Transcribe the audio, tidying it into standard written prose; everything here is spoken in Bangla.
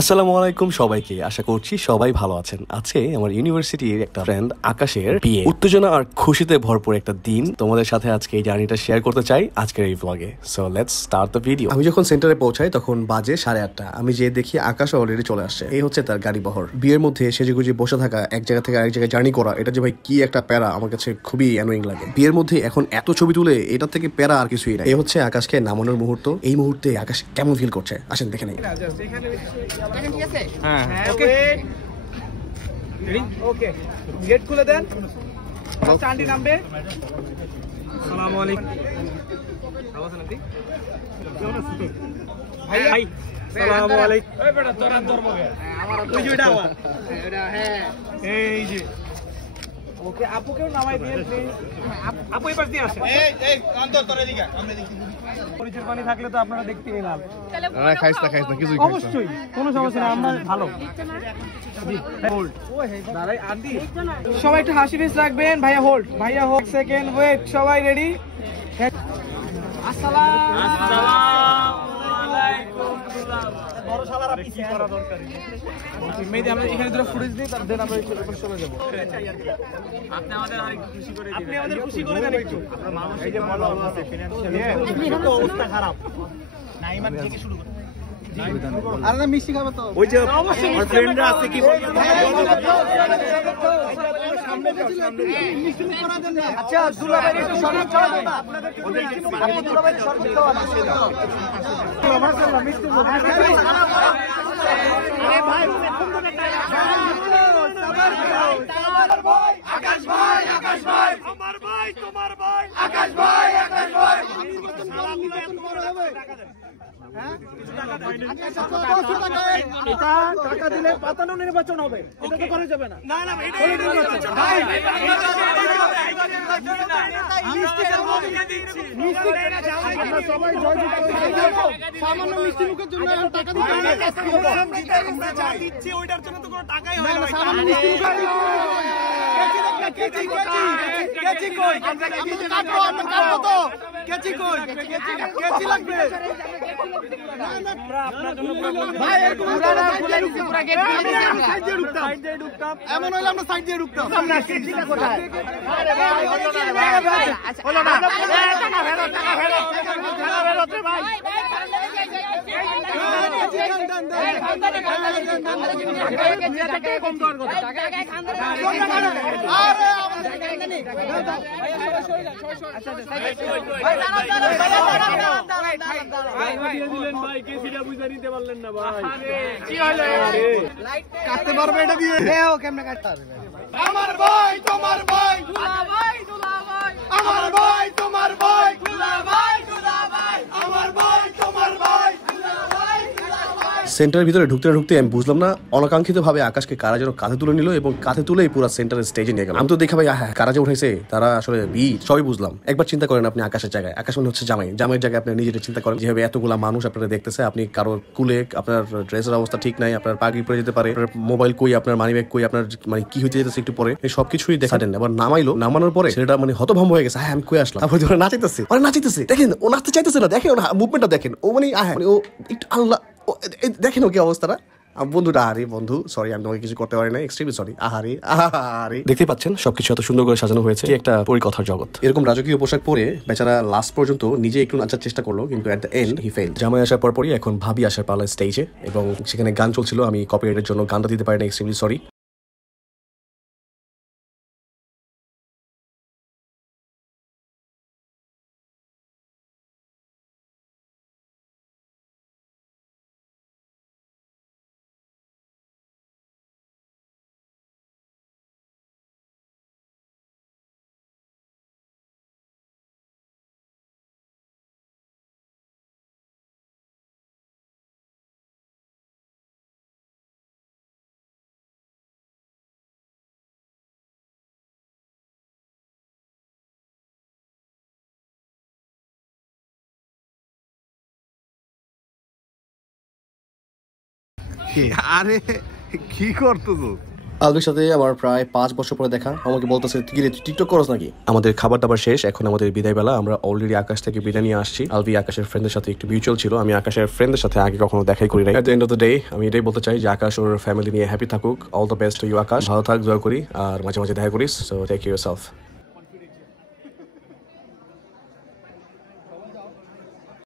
আসসালামু আলাইকুম সবাইকে, আশা করছি সবাই ভালো আছেন। আছে আমার ইউনিভার্সিটির একটা ফ্রেন্ড আকাশের বিয়ে, উত্তেজনা আর খুশিতে ভরপুর একটা দিন। তোমাদের সাথে আজকে এই জার্নিটা শেয়ার করতে চাই আজকের এই ব্লগে। So let's start the video. আমি যখন সেন্টারে পৌঁছাই তখন বাজে 8:30। আমি যে দেখি আকাশ অলরেডি চলে আসছে। এই হচ্ছে তার গাড়ি বহর। বিয়ের মধ্যে সেজেগুজে বসে থাকা, এক জায়গা থেকে আরেক জায়গায় জার্নি করা, এটা যে ভাই কি একটা প্যারা, আমার কাছে খুবই অ্যানোয়িং লাগে। বিয়ের মধ্যে এখন এত ছবি তুলে, এটা থেকে প্যারা আর কিছুই না। এই হচ্ছে আকাশকে নামানোর মুহূর্ত। এই মুহূর্তে আকাশ কেমন ফিল করছে আসেন দেখে নেই। হ্যাঁ ওকে ওকে গেট খুলে দেন। চান্ডি নামবে। আসসালামু আলাইকুম। ভালো আছেন আপনি? কেমন আছেন ভাই? আসসালামু আলাইকুম। এই বেটা তোর আর ধর্ম কে? আমার ওই যে এটা আমার এটা। হ্যাঁ এই যে ওকে আপুকেও নামাই দিন প্লিজ। আপু এই পাশ দিয়ে আসেন। এই অন্তর তোর এদিকে আমরা দেখি। পরিচয় পানি থাকলে তো আপনারা দেখতে পেলাম। না খাইছ না কিছু অবশ্যই কোনো সমস্যা নেই, আমরা ভালো। সবাই একটু হাসি ফেস রাখবেন। ভাইয়া হোল্ড, ভাইয়া হোল্ড, সেকেন্ড ওয়েট, সবাই রেডি। আসসালামু আলাইকুম। বড় শালারা কি করা দরকার? মেয়েদের আমরা এখানে দুটো ফুটেজ দিই, তারপর আমরা এখানে চলে যাব। আপনি আমাদের আরেকটু খুশি করে দিন। আপনি আমাদের খুশি করে দেন একটু। আমরা মানুষ এই যে মজা আছে ফিনান্সিয়ালি অবস্থা খারাপ। নাইমান থেকে শুরু করুন। আরে না মিষ্টি খাবে তো। ওই যে আমার ফ্রেন্ডরা আছে কি বলবো? সামনে মিষ্টি মুখ করা দেন না। আচ্ছা দুলাভাই একটু শরবত খাওয়া দেন না আপনাদের। আপনি দুলাভাই শরবত খাওয়া দেন। মাশাআল্লাহ মিষ্টি মুখ। আরে ভাই কোন কোন টাকা? আমার ভাই আকাশ ভাই, আকাশ ভাই আমার ভাই, তোমার ভাই আকাশ ভাই, আকাশ ভাই নির্বাচন করা হবে। হ্যাঁ এটা টাকা দিলে পাতানো নির্বাচন হবে, এটা তো করা যাবে না। না না এটা নির্বাচন ভাই, আমরা সবাই সামান্য মিষ্টি মুখের জন্য টাকা দিতে আমরা যা দিচ্ছি ওইটার জন্য তো কোনো টাকাই হয় না। সামান্য মিষ্টি মুখের কেচি কই আমরা কাটবো, আমরা কাটবো তো কেচি কই, কেচি লাগবে। ভাই এরকম পুরা গেট সাইড দিয়ে ঢুকতাম, এমন হইলে আমরা সাইড দিয়ে ঢুকতাম। না কেচিটা কোথায়? আরে ভাই হলো না টাকা ফেরত রে ভাই। কাটতে পারবে এটা দিয়ে? কেমনে কাটতে পারবে? আমার ভাই তোমার ভাই, আমার ভাই তোমার ভাই, আমার ভাই তোমার ভাই। সেন্টারের ভিতরে ঢুকতে ঢুকতে আমি বুঝলাম না অনাকাঙ্ক্ষিত ভাবে আকাশকে কারা যেন কাঁধে তুলে নিল এবং কাঁধে তুলেই পুরো সেন্টারের স্টেজে নিয়ে গেল। আমি তো দেখা ভাই হ্যাঁ কারা যে উঠেছে তারা আসলে সবই বুঝলাম। একবার চিন্তা করেন আপনি আকাশের জায়গায়, আকাশ মনে হচ্ছে জামাইয়ের জায়গায় আপনি নিজের চিন্তা করেন যেভাবে এতগুলা মানুষ আপনারা দেখতেছে, আপনি কারোর কুলে আপনার ড্রেসের অবস্থা ঠিক নাই, আপনার পাগড়ি পরে যেতে পারে, মোবাইল কই, আপনার মানি ব্যাগ কই, আপনার মানে কি হইতে যেতেছে একটু পরে এই সবকিছুই দেখা দেন। আবার নামানোর পরে সেটা মানে হতভম্ব হয়ে গেছে। হ্যাঁ আমি কই আসলাম, তারপর নাচাইতেছে দেখেন, ও নাচতে চাইতেছে না, দেখেন মুভমেন্টটা দেখেন, ও মানে ও একটু আল্লাহ দেখেন ও কি অবস্থাটা। বন্ধুটা আহারি বন্ধু, সরি আমি তোমাকে কিছু করতে পারি না, এক্সট্রিমলি সরি। আহারি দেখতে পাচ্ছেন সবকিছু এত সুন্দর করে সাজানো হয়েছে, একটা পরিকথার জগৎ। এরকম রাজকীয় পোশাক পরে বেচারা লাস্ট পর্যন্ত নিজে একটু নাচার চেষ্টা করলো, কিন্তু at the end he failed. জামাই আসার পরই এখন ভাবি আসার পালা স্টেজে, এবং সেখানে গান চলছিল। আমি কপিরাইটের জন্য গানটা দিতে পারি না, এক্সট্রিমলি সরি। আরে কি করতেছো? আলবির সাথে আমার প্রায় 5 বছর পরে দেখা। আমাকে বলতেছে তুই টিকটক করস নাকি। আমাদের খাবার দাবার শেষ, এখন আমাদের বিদায় বেলা। আমরা অলরেডি আকাশ থেকে বিদায় নিয়ে আসছি। আলবি আকাশের ফ্রেন্ডের সাথে একটু মিউচুয়াল ছিল। আমি আকাশের ফ্রেন্ডের সাথে আগে কখনো দেখাই করি নাই। At the end of the day আমি এটাই বলতে চাই যে আকাশ ওর ফ্যামিলি নিয়ে হ্যাপি থাকুক। All the best to you Akash, ভালো থাক, দোয়া করি, আর মাঝে মাঝে দেখা করিস। So take care yourself.